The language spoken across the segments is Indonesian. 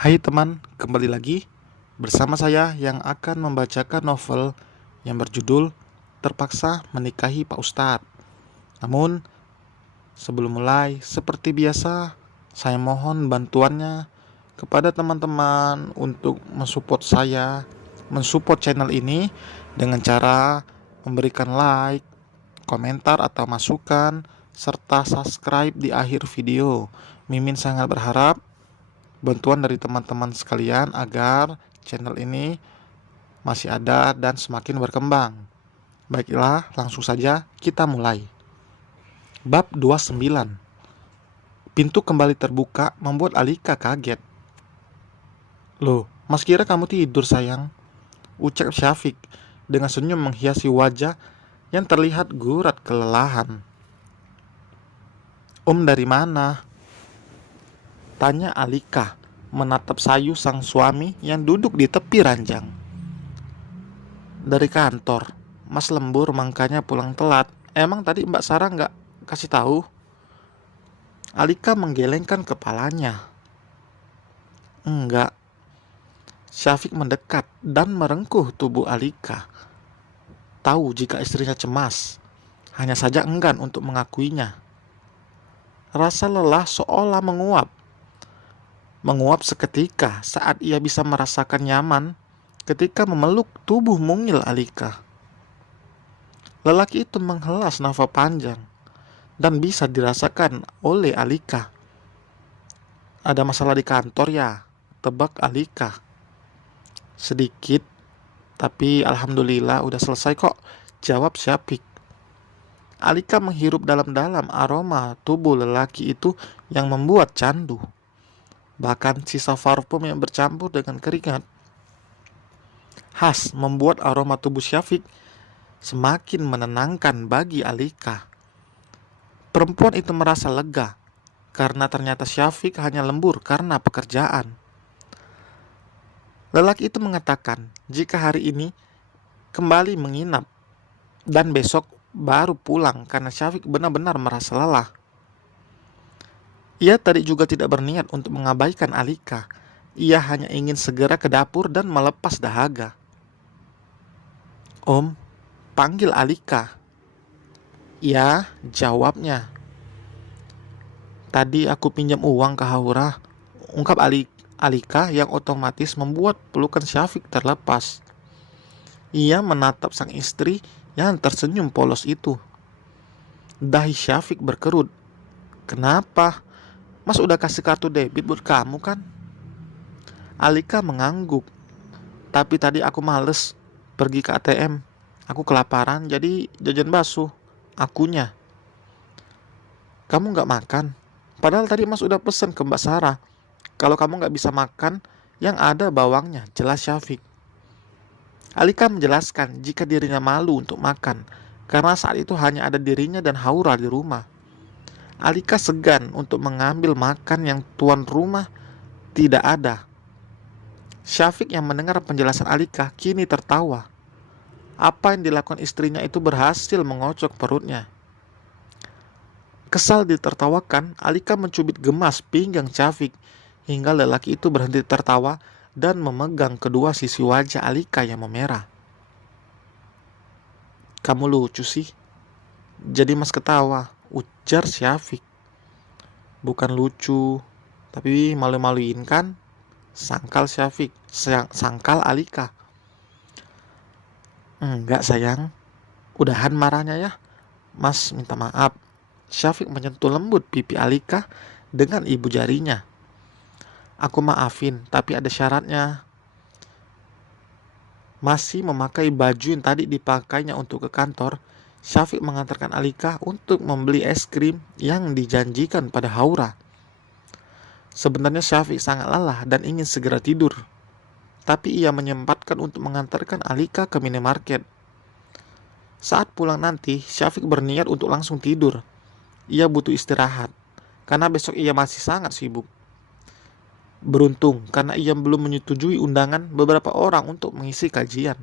Hai teman, kembali lagi bersama saya yang akan membacakan novel yang berjudul Terpaksa Menikahi Pak Ustadz. Namun, sebelum mulai, seperti biasa, saya mohon bantuannya kepada teman-teman untuk mensupport channel ini dengan cara memberikan like, komentar atau masukan, serta subscribe di akhir video. Mimin sangat berharap bantuan dari teman-teman sekalian agar channel ini masih ada dan semakin berkembang. Baiklah, langsung saja kita mulai. Bab 29. Pintu kembali terbuka membuat Alika kaget. "Loh, Mas kira kamu tidur sayang?" ucap Syafiq dengan senyum menghiasi wajah yang terlihat gurat kelelahan. "Om dari mana?" tanya Alika menatap sayu sang suami yang duduk di tepi ranjang. "Dari kantor, Mas lembur makanya pulang telat. Emang tadi Mbak Sarah nggak kasih tahu?" Alika menggelengkan kepalanya. "Enggak." Syafiq mendekat dan merengkuh tubuh Alika. Tahu jika istrinya cemas, hanya saja enggan untuk mengakuinya. Rasa lelah seolah menguap seketika saat ia bisa merasakan nyaman ketika memeluk tubuh mungil Alika. Lelaki itu menghela nafas panjang dan bisa dirasakan oleh Alika. "Ada masalah di kantor ya?" tebak Alika. "Sedikit, tapi alhamdulillah udah selesai kok," jawab Syafiq. Alika menghirup dalam-dalam aroma tubuh lelaki itu yang membuat candu. Bahkan sisa parfum yang bercampur dengan keringat khas membuat aroma tubuh Syafiq semakin menenangkan bagi Alika. Perempuan itu merasa lega karena ternyata Syafiq hanya lembur karena pekerjaan. Lelaki itu mengatakan jika hari ini kembali menginap dan besok baru pulang karena Syafiq benar-benar merasa lelah. Ia tadi juga tidak berniat untuk mengabaikan Alika. Ia hanya ingin segera ke dapur dan melepas dahaga. "Om," panggil Alika. "Ya," jawabnya. "Tadi aku pinjam uang ke Haura," ungkap Alika yang otomatis membuat pelukan Syafiq terlepas. Ia menatap sang istri yang tersenyum polos itu. Dahi Syafiq berkerut. "Kenapa? Mas udah kasih kartu debit buat kamu kan?" Alika mengangguk. "Tapi tadi aku males pergi ke ATM. Aku kelaparan jadi jajan bakso. Akunya." "Kamu gak makan? Padahal tadi Mas udah pesen ke Mbak Sarah. Kalau kamu gak bisa makan, yang ada bawangnya," jelas Syafiq. Alika menjelaskan jika dirinya malu untuk makan karena saat itu hanya ada dirinya dan Haura di rumah. Alika segan untuk mengambil makan yang tuan rumah tidak ada. Syafiq yang mendengar penjelasan Alika kini tertawa. Apa yang dilakukan istrinya itu berhasil mengocok perutnya. Kesal ditertawakan, Alika mencubit gemas pinggang Syafiq hingga lelaki itu berhenti tertawa dan memegang kedua sisi wajah Alika yang memerah. "Kamu lucu sih. Jadi Mas ketawa," ujar Syafiq. "Bukan lucu, tapi malu-maluin kan?" sangkal Syafiq, sangkal Alika. "Enggak sayang, udahan marahnya ya. Mas minta maaf." Syafiq menyentuh lembut pipi Alika dengan ibu jarinya. "Aku maafin, tapi ada syaratnya." Masih memakai baju yang tadi dipakainya untuk ke kantor, Syafiq mengantarkan Alika untuk membeli es krim yang dijanjikan pada Haura. Sebenarnya Syafiq sangat lelah dan ingin segera tidur, tapi ia menyempatkan untuk mengantarkan Alika ke minimarket. Saat pulang nanti, Syafiq berniat untuk langsung tidur. Ia butuh istirahat, karena besok ia masih sangat sibuk. Beruntung, karena ia belum menyetujui undangan beberapa orang untuk mengisi kajian.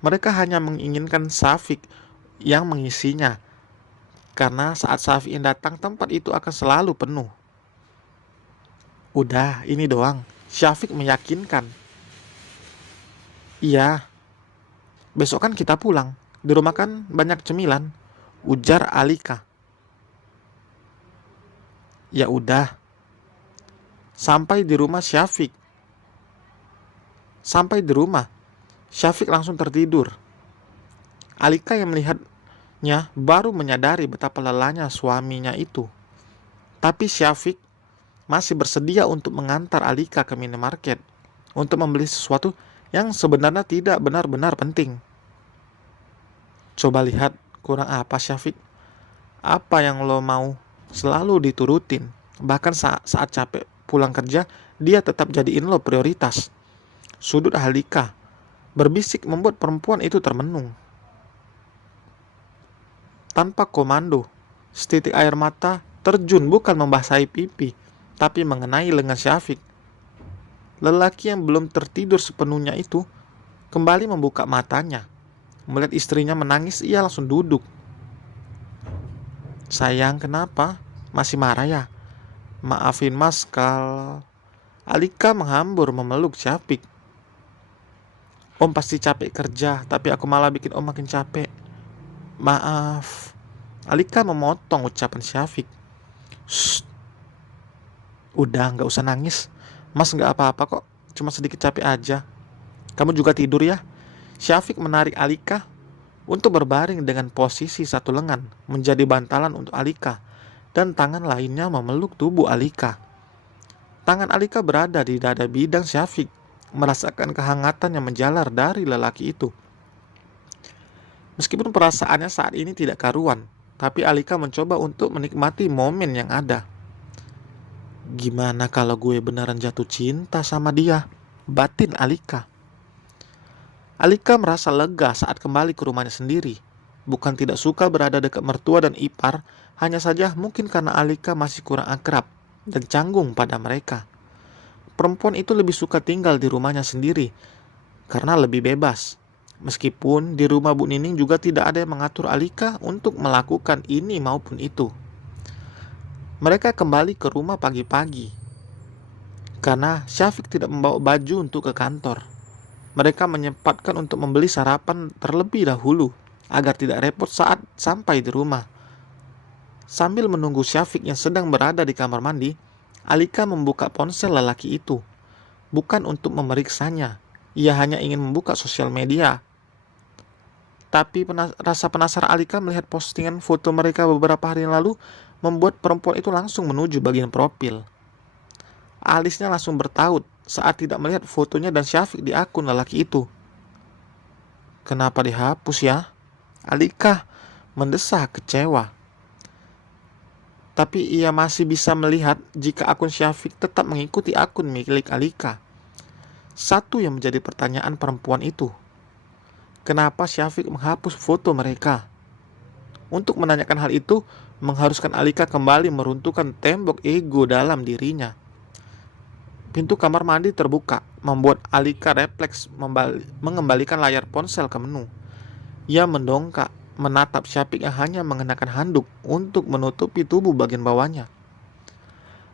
Mereka hanya menginginkan Syafiq yang mengisinya, karena saat Syafiq datang tempat itu akan selalu penuh. "Udah, ini doang," Syafiq meyakinkan. Iya, besok kan kita pulang. Di rumah kan banyak cemilan, ujar Alika. Ya udah. Sampai di rumah Syafiq langsung tertidur. Alika yang melihatnya baru menyadari betapa lelahnya suaminya itu. Tapi Syafiq masih bersedia untuk mengantar Alika ke minimarket untuk membeli sesuatu yang sebenarnya tidak benar-benar penting. Coba lihat, kurang apa Syafiq? Apa yang lo mau selalu diturutin. Bahkan saat capek pulang kerja, dia tetap jadiin lo prioritas. Sudut Alika berbisik membuat perempuan itu termenung. Tanpa komando, setitik air mata terjun bukan membasahi pipi, tapi mengenai lengan Syafiq. Lelaki yang belum tertidur sepenuhnya itu kembali membuka matanya. Melihat istrinya menangis, ia langsung duduk. Sayang, kenapa? Masih marah ya? Maafin mas kalau... Alika menghambur memeluk Syafiq. Om pasti capek kerja, tapi aku malah bikin om makin capek. Maaf. Alika memotong ucapan Syafiq. Shh. Udah, gak usah nangis. Mas gak apa-apa kok, cuma sedikit capek aja. Kamu juga tidur ya? Syafiq menarik Alika untuk berbaring dengan posisi satu lengan menjadi bantalan untuk Alika dan tangan lainnya memeluk tubuh Alika. Tangan Alika berada di dada bidang Syafiq, merasakan kehangatan yang menjalar dari lelaki itu. Meskipun perasaannya saat ini tidak karuan, tapi Alika mencoba untuk menikmati momen yang ada. Gimana kalau gue beneran jatuh cinta sama dia? Batin Alika. Alika merasa lega saat kembali ke rumahnya sendiri. Bukan tidak suka berada dekat mertua dan ipar, hanya saja mungkin karena Alika masih kurang akrab dan canggung pada mereka. Perempuan itu lebih suka tinggal di rumahnya sendiri karena lebih bebas. Meskipun di rumah Bu Nining juga tidak ada yang mengatur Alika untuk melakukan ini maupun itu. Mereka kembali ke rumah pagi-pagi karena Syafiq tidak membawa baju untuk ke kantor. Mereka menyempatkan untuk membeli sarapan terlebih dahulu agar tidak repot saat sampai di rumah. Sambil menunggu Syafiq yang sedang berada di kamar mandi, Alika membuka ponsel lelaki itu. Bukan untuk memeriksanya, ia hanya ingin membuka sosial media. Tapi rasa penasaran Alika melihat postingan foto mereka beberapa hari yang lalu membuat perempuan itu langsung menuju bagian profil. Alisnya langsung bertaut saat tidak melihat fotonya dan Syafiq di akun lelaki itu. Kenapa dihapus ya? Alika mendesah kecewa. Tapi ia masih bisa melihat jika akun Syafiq tetap mengikuti akun milik Alika. Satu yang menjadi pertanyaan perempuan itu. Kenapa Syafiq menghapus foto mereka? Untuk menanyakan hal itu, mengharuskan Alika kembali meruntuhkan tembok ego dalam dirinya. Pintu kamar mandi terbuka, membuat Alika refleks mengembalikan layar ponsel ke menu. Ia mendongak, menatap Syafiq yang hanya mengenakan handuk untuk menutupi tubuh bagian bawahnya.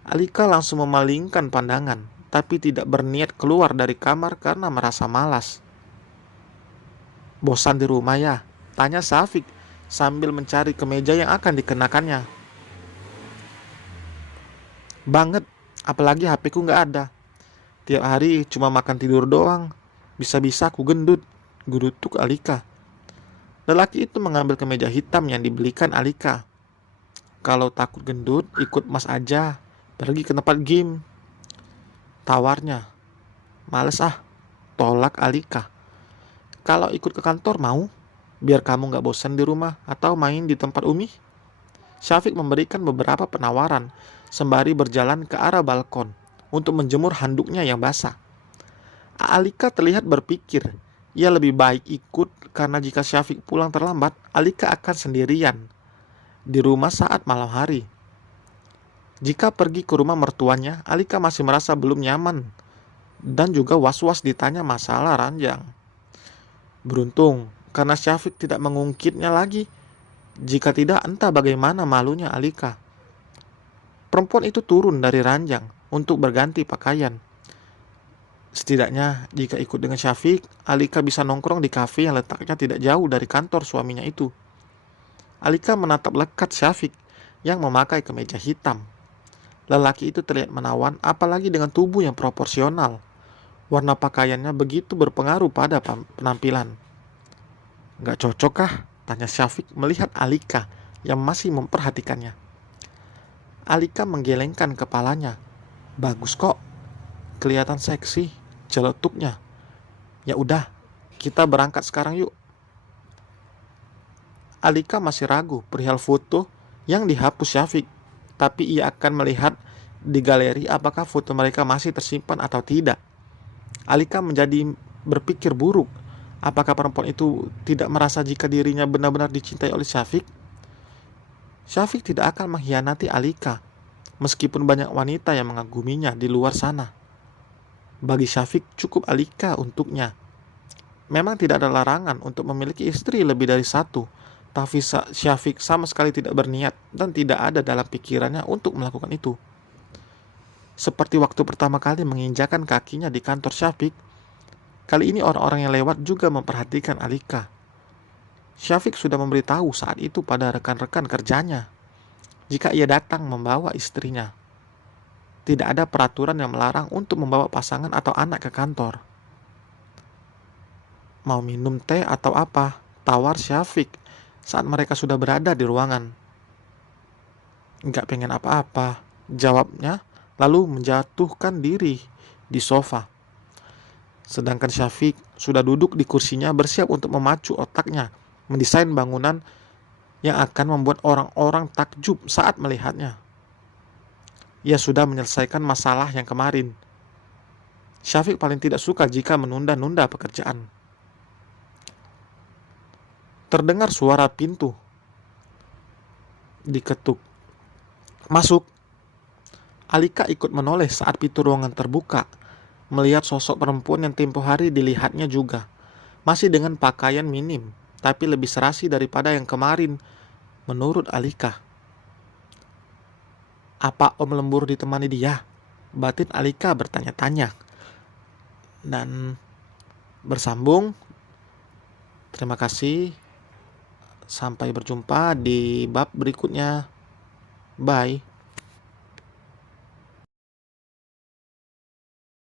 Alika langsung memalingkan pandangan, tapi tidak berniat keluar dari kamar karena merasa malas. Bosan di rumah ya? Tanya Syafiq sambil mencari kemeja yang akan dikenakannya. Banget, apalagi HP ku gak ada. Tiap hari cuma makan tidur doang. Bisa-bisa aku gendut, gerutuk Alika. Lelaki itu mengambil kemeja hitam yang dibelikan Alika. Kalau takut gendut, ikut mas aja. Pergi ke tempat game. Tawarnya. Males ah, tolak Alika. Kalau ikut ke kantor mau? Biar kamu gak bosan di rumah atau main di tempat Umi? Syafiq memberikan beberapa penawaran sembari berjalan ke arah balkon untuk menjemur handuknya yang basah. Alika terlihat berpikir, ia lebih baik ikut karena jika Syafiq pulang terlambat, Alika akan sendirian di rumah saat malam hari. Jika pergi ke rumah mertuanya, Alika masih merasa belum nyaman dan juga was-was ditanya masalah ranjang. Beruntung karena Syafiq tidak mengungkitnya lagi. Jika tidak, entah bagaimana malunya Alika. Perempuan itu turun dari ranjang untuk berganti pakaian. Setidaknya jika ikut dengan Syafiq, Alika bisa nongkrong di kafe yang letaknya tidak jauh dari kantor suaminya itu. Alika menatap lekat Syafiq yang memakai kemeja hitam. Lelaki itu terlihat menawan, apalagi dengan tubuh yang proporsional. Warna pakaiannya begitu berpengaruh pada penampilan. "Gak cocok kah?" tanya Syafiq melihat Alika yang masih memperhatikannya. Alika menggelengkan kepalanya. "Bagus kok, kelihatan seksi," celetuknya. "Ya udah, kita berangkat sekarang yuk." Alika masih ragu perihal foto yang dihapus Syafiq, tapi ia akan melihat di galeri apakah foto mereka masih tersimpan atau tidak. Alika menjadi berpikir buruk. Apakah perempuan itu tidak merasa jika dirinya benar-benar dicintai oleh Syafiq? Syafiq tidak akan mengkhianati Alika, meskipun banyak wanita yang mengaguminya di luar sana. Bagi Syafiq cukup Alika untuknya. Memang tidak ada larangan untuk memiliki istri lebih dari satu, tapi Syafiq sama sekali tidak berniat dan tidak ada dalam pikirannya untuk melakukan itu. Seperti waktu pertama kali menginjakan kakinya di kantor Syafiq, kali ini orang-orang yang lewat juga memperhatikan Alika. Syafiq sudah memberitahu saat itu pada rekan-rekan kerjanya jika ia datang membawa istrinya. Tidak ada peraturan yang melarang untuk membawa pasangan atau anak ke kantor. "Mau minum teh atau apa?" tawar Syafiq saat mereka sudah berada di ruangan. "Nggak pengen apa-apa," jawabnya, lalu menjatuhkan diri di sofa. Sedangkan Syafiq sudah duduk di kursinya bersiap untuk memacu otaknya mendesain bangunan yang akan membuat orang-orang takjub saat melihatnya. Ia sudah menyelesaikan masalah yang kemarin. Syafiq paling tidak suka jika menunda-nunda pekerjaan. Terdengar suara pintu diketuk. "Masuk." Alika ikut menoleh saat pintu ruangan terbuka, melihat sosok perempuan yang tempo hari dilihatnya juga. Masih dengan pakaian minim, tapi lebih serasi daripada yang kemarin, menurut Alika. "Apa Om lembur ditemani dia?" batin Alika bertanya-tanya. Dan bersambung. Terima kasih. Sampai berjumpa di bab berikutnya. Bye.